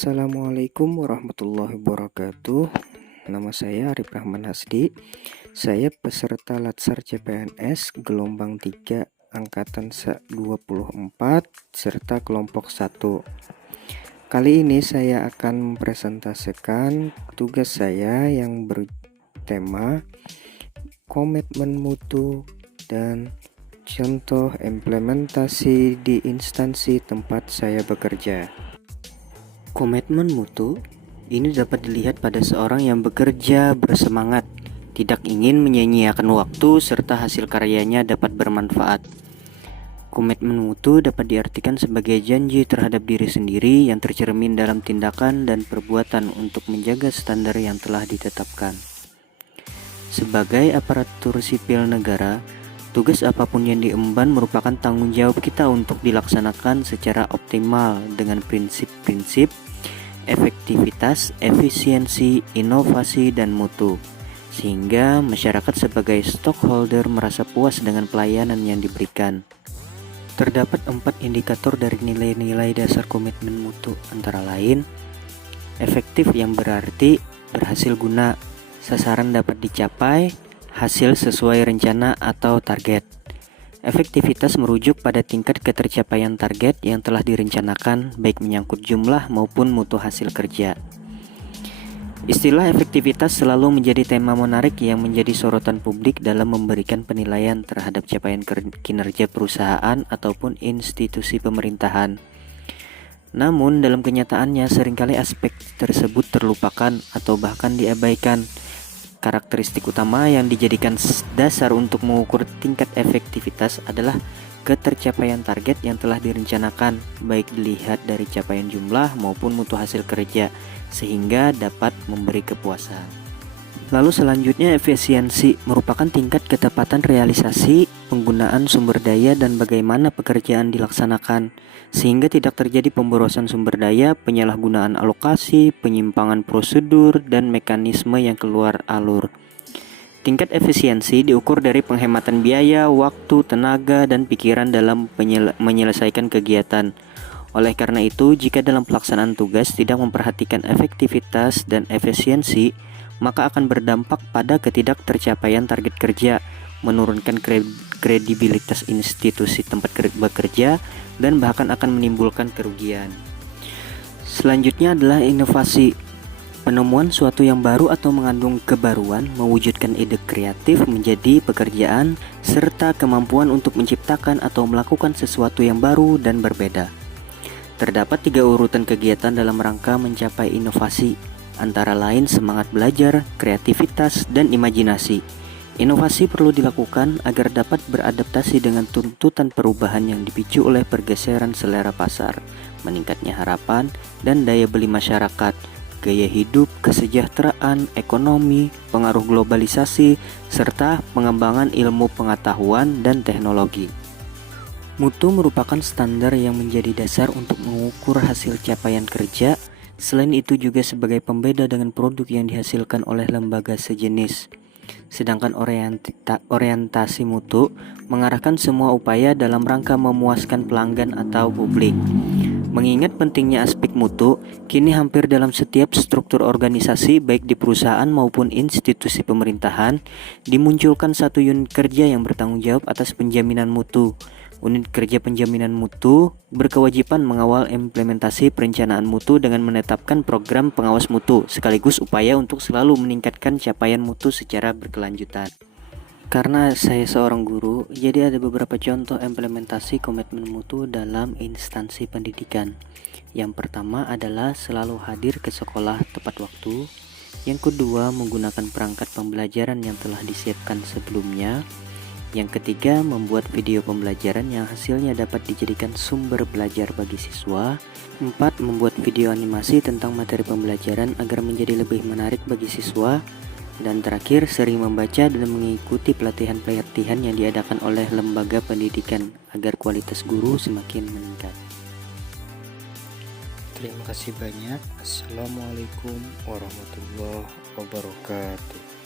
Assalamualaikum warahmatullahi wabarakatuh. Nama saya Arif Rahman Hasdi. Saya peserta Latsar CPNS gelombang 3 angkatan 24 serta kelompok 1. Kali ini saya akan mempresentasikan tugas saya yang bertema komitmen mutu dan contoh implementasi di instansi tempat saya bekerja. Komitmen mutu ini dapat dilihat pada seorang yang bekerja bersemangat, tidak ingin menyia-nyiakan waktu, serta hasil karyanya dapat bermanfaat. Komitmen mutu dapat diartikan sebagai janji terhadap diri sendiri yang tercermin dalam tindakan dan perbuatan untuk menjaga standar yang telah ditetapkan. Sebagai aparatur sipil negara, tugas apapun yang diemban merupakan tanggung jawab kita untuk dilaksanakan secara optimal dengan prinsip-prinsip efektivitas, efisiensi, inovasi, dan mutu, sehingga masyarakat sebagai stakeholder merasa puas dengan pelayanan yang diberikan. Terdapat 4 indikator dari nilai-nilai dasar komitmen mutu, antara lain efektif yang berarti berhasil guna, sasaran dapat dicapai, hasil sesuai rencana atau target. Efektivitas merujuk pada tingkat ketercapaian target yang telah direncanakan, baik menyangkut jumlah maupun mutu hasil kerja. Istilah efektivitas selalu menjadi tema menarik yang menjadi sorotan publik dalam memberikan penilaian terhadap capaian kinerja perusahaan ataupun institusi pemerintahan. Namun dalam kenyataannya seringkali aspek tersebut terlupakan atau bahkan diabaikan. Karakteristik utama yang dijadikan dasar untuk mengukur tingkat efektivitas adalah ketercapaian target yang telah direncanakan, baik dilihat dari capaian jumlah maupun mutu hasil kerja, sehingga dapat memberi kepuasan. Lalu selanjutnya efisiensi merupakan tingkat ketepatan realisasi penggunaan sumber daya dan bagaimana pekerjaan dilaksanakan, sehingga tidak terjadi pemborosan sumber daya, penyalahgunaan alokasi, penyimpangan prosedur, dan mekanisme yang keluar alur. Tingkat efisiensi diukur dari penghematan biaya, waktu, tenaga, dan pikiran dalam menyelesaikan kegiatan. Oleh karena itu, jika dalam pelaksanaan tugas tidak memperhatikan efektivitas dan efisiensi, maka akan berdampak pada ketidaktercapaian target kerja, menurunkan kredibilitas institusi tempat bekerja, dan bahkan akan menimbulkan kerugian. Selanjutnya adalah inovasi. Penemuan suatu yang baru atau mengandung kebaruan, mewujudkan ide kreatif menjadi pekerjaan, serta kemampuan untuk menciptakan atau melakukan sesuatu yang baru dan berbeda. Terdapat 3 urutan kegiatan dalam rangka mencapai inovasi, antara lain semangat belajar, kreativitas, dan imajinasi. Inovasi perlu dilakukan agar dapat beradaptasi dengan tuntutan perubahan yang dipicu oleh pergeseran selera pasar, meningkatnya harapan dan daya beli masyarakat, gaya hidup, kesejahteraan, ekonomi, pengaruh globalisasi, serta pengembangan ilmu pengetahuan dan teknologi. Mutu merupakan standar yang menjadi dasar untuk mengukur hasil capaian kerja. Selain itu juga sebagai pembeda dengan produk yang dihasilkan oleh lembaga sejenis. Sedangkan orientasi mutu mengarahkan semua upaya dalam rangka memuaskan pelanggan atau publik. Mengingat pentingnya aspek mutu, kini hampir dalam setiap struktur organisasi baik di perusahaan maupun institusi pemerintahan dimunculkan satu unit kerja yang bertanggung jawab atas penjaminan mutu. Unit kerja penjaminan mutu berkewajiban mengawal implementasi perencanaan mutu dengan menetapkan program pengawas mutu, sekaligus upaya untuk selalu meningkatkan capaian mutu secara berkelanjutan. Karena saya seorang guru, jadi ada beberapa contoh implementasi komitmen mutu dalam instansi pendidikan. Yang pertama adalah selalu hadir ke sekolah tepat waktu. Yang kedua, menggunakan perangkat pembelajaran yang telah disiapkan sebelumnya. Yang ketiga, membuat video pembelajaran yang hasilnya dapat dijadikan sumber belajar bagi siswa. 4. Membuat video animasi tentang materi pembelajaran agar menjadi lebih menarik bagi siswa. Dan terakhir, sering membaca dan mengikuti pelatihan-pelatihan yang diadakan oleh lembaga pendidikan agar kualitas guru semakin meningkat. Terima kasih banyak. Assalamualaikum warahmatullahi wabarakatuh.